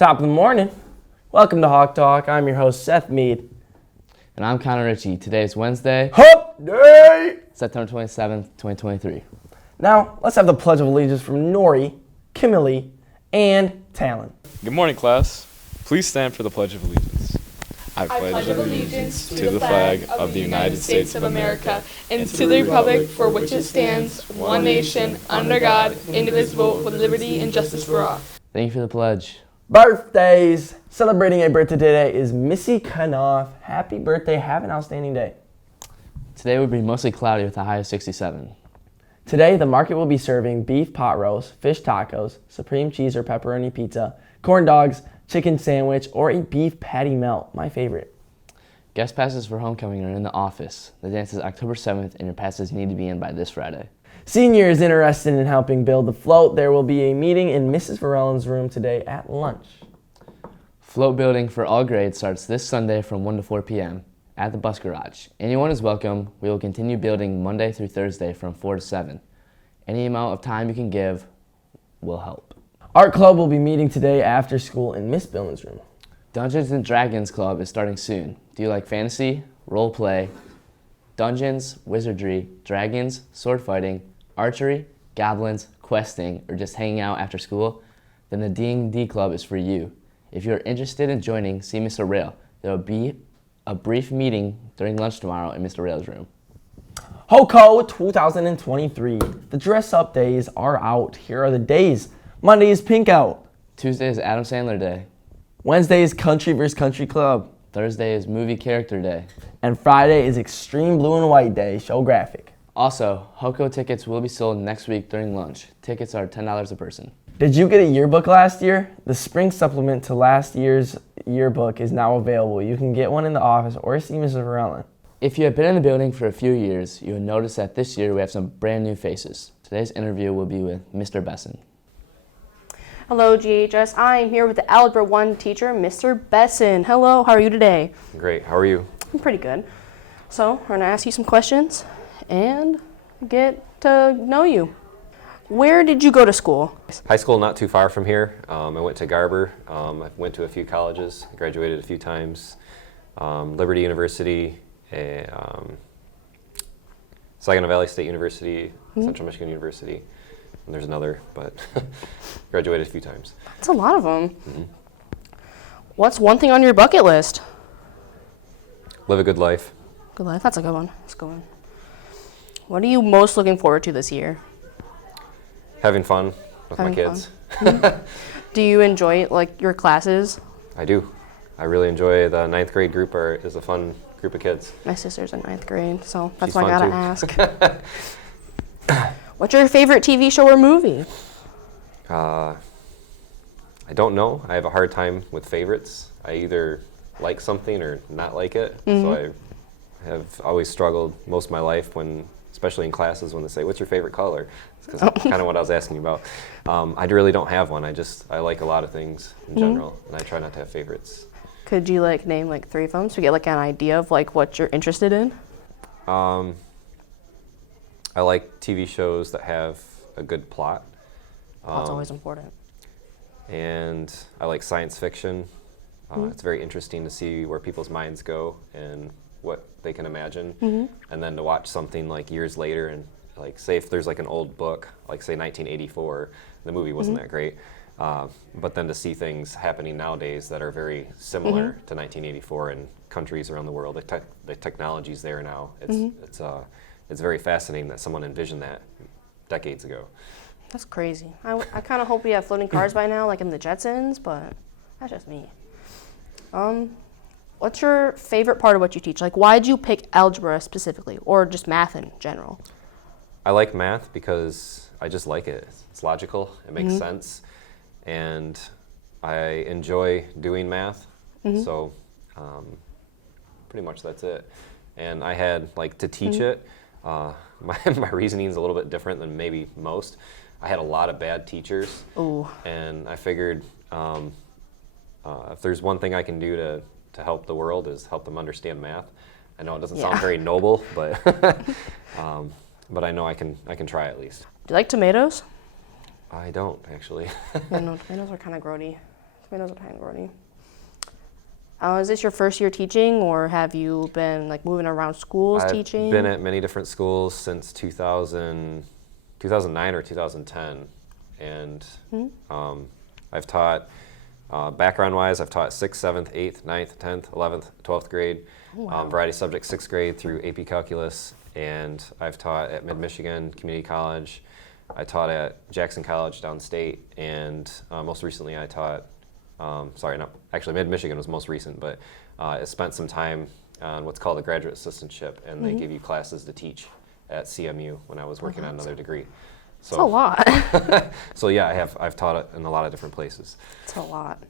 Top of the morning. Welcome to Hawk Talk. I'm your host, Seth Mead. And I'm Connor Ritchie. Today is Wednesday, Hump Day! September 27th, 2023. Now, let's have the Pledge of Allegiance from Nori, Kimberly, and Talon. Good morning, class. Please stand for the Pledge of Allegiance. I pledge allegiance to the flag of the United States of America and to the republic for which it stands, one nation, under God, indivisible, with liberty and justice for all. Thank you for the pledge. Birthdays. Celebrating a birthday today is Missy Knopf. Happy birthday. Have an outstanding day. Today will be mostly cloudy with a high of 67. Today, the market will be serving beef pot roast, fish tacos, supreme cheese or pepperoni pizza, corn dogs, chicken sandwich, or a beef patty melt, my favorite. Guest passes for homecoming are in the office. The dance is October 7th, and your passes need to be in by this Friday. Seniors interested in helping build the float, there will be a meeting in Mrs. Varellan's room today at lunch. Float building for all grades starts this Sunday from 1 to 4 p.m. at the bus garage. Anyone is welcome. We will continue building Monday through Thursday from 4 to 7. Any amount of time you can give will help. Art Club will be meeting today after school in Miss Billings' room. Dungeons and Dragons Club is starting soon. Do you like fantasy, role play, dungeons, wizardry, dragons, sword fighting, archery, goblins, questing, or just hanging out after school? Then the D&D Club is for you. If you are interested in joining, see Mr. Rail. There will be a brief meeting during lunch tomorrow in Mr. Rail's room. HOCO 2023. The dress-up days are out. Here are the days. Monday is Pink Out. Tuesday is Adam Sandler Day. Wednesday is Country vs. Country Club. Thursday is Movie Character Day. And Friday is Extreme Blue and White Day. Show graphic. Also, HOCO tickets will be sold next week during lunch. Tickets are $10 a person. Did you get a yearbook last year? The spring supplement to last year's yearbook is now available. You can get one in the office or see Mrs. Varellan. If you have been in the building for a few years, you will notice that this year we have some brand new faces. Today's interview will be with Mr. Besson. Hello, GHS. I'm here with the Algebra 1 teacher, Mr. Besson. Hello, how are you today? Great, how are you? I'm pretty good. So, we're going to ask you some questions and get to know you. Where did you go to school? High school not too far from here. I went to Garber. I went to a few colleges, graduated a few times. Liberty University, Saginaw Valley State University, Central Michigan University. And there's another, but graduated a few times. That's a lot of them. What's one thing on your bucket list? Live a good life. Good life. That's a good one. That's a good one. What are you most looking forward to this year? Having fun with my kids. Do you enjoy your classes? I do. I really enjoy the 9th grade group. Is a fun group of kids. My sister's in 9th grade, so that's She's why I fun gotta ask. What's your favorite TV show or movie? I don't know. I have a hard time with favorites. I either like something or not like it. So I have always struggled most of my life especially in classes when they say, what's your favorite color? Because that's kind of what I was asking about. I really don't have one. I like a lot of things in general, and I try not to have favorites. Could you name 3 of them so we get an idea of what you're interested in? I like TV shows that have a good plot. That's always important. And I like science fiction. It's very interesting to see where people's minds go and what they can imagine. And then to watch something years later and say if there's an old book, say 1984, the movie wasn't that great. But then to see things happening nowadays that are very similar to 1984 in countries around the world, the technology's there now. It's very fascinating that someone envisioned that decades ago. That's crazy. I kind of hope we have floating cars by now, like in the Jetsons, but that's just me. What's your favorite part of what you teach? Why did you pick algebra specifically, or just math in general? I like math because I just like it. It's logical, it makes sense, and I enjoy doing math, so pretty much that's it. And I had, to teach it, my reasoning's a little bit different than maybe most. I had a lot of bad teachers, and I figured if there's one thing I can do to help the world is help them understand math. I know it doesn't sound very noble, but but I know I can try at least. Do you like tomatoes? I don't actually. Yeah, no, tomatoes are kind of grody. Tomatoes are tiny, Brody. Is this your first year teaching, or have you been like moving around schools teaching? I've been at many different schools since 2009 or 2010, and I've taught, background-wise, I've taught 6th, 7th, 8th, 9th, 10th, 11th, 12th grade, variety subjects 6th grade through AP Calculus, and I've taught at Mid-Michigan Community College. I taught at Jackson College downstate, and most recently I taught, Mid-Michigan was most recent, but I spent some time on what's called a graduate assistantship, and they give you classes to teach at CMU when I was working on another degree. So, That's a lot. So yeah, I've taught it in a lot of different places. That's a lot.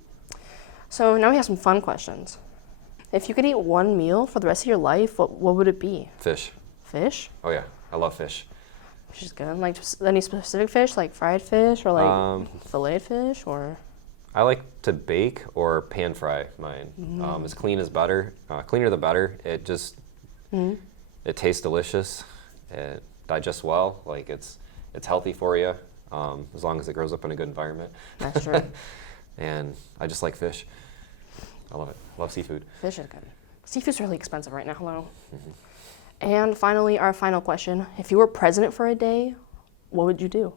So now we have some fun questions. If you could eat one meal for the rest of your life, what would it be? Fish. Fish? Oh yeah, I love fish. Which is good. Like any specific fish, like fried fish or like filleted fish, or? I like to bake or pan fry mine. As clean as butter. Cleaner the better. It just it tastes delicious. It digests well. Like it's healthy for you, as long as it grows up in a good environment. That's true. And I just like fish. I love it. Love seafood. Fish is good. Seafood's really expensive right now, though. And finally, our final question. If you were president for a day, what would you do?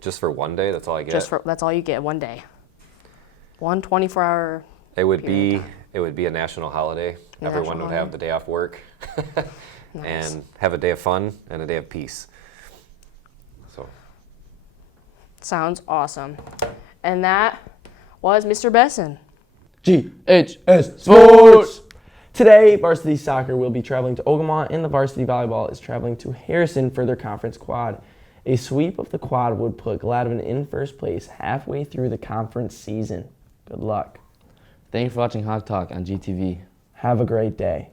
Just for one day? That's all I get? That's all you get, one day. One 24-hour It would be a national holiday. Everyone would have the day off work. Nice. And have a day of fun and a day of peace. So. Sounds awesome. And that was Mr. Besson. GHS Sports! Today, varsity soccer will be traveling to Ogama, and the varsity volleyball is traveling to Harrison for their conference quad. A sweep of the quad would put Gladwin in first place halfway through the conference season. Good luck. Thank you for watching Hawk Talk on GTV. Have a great day.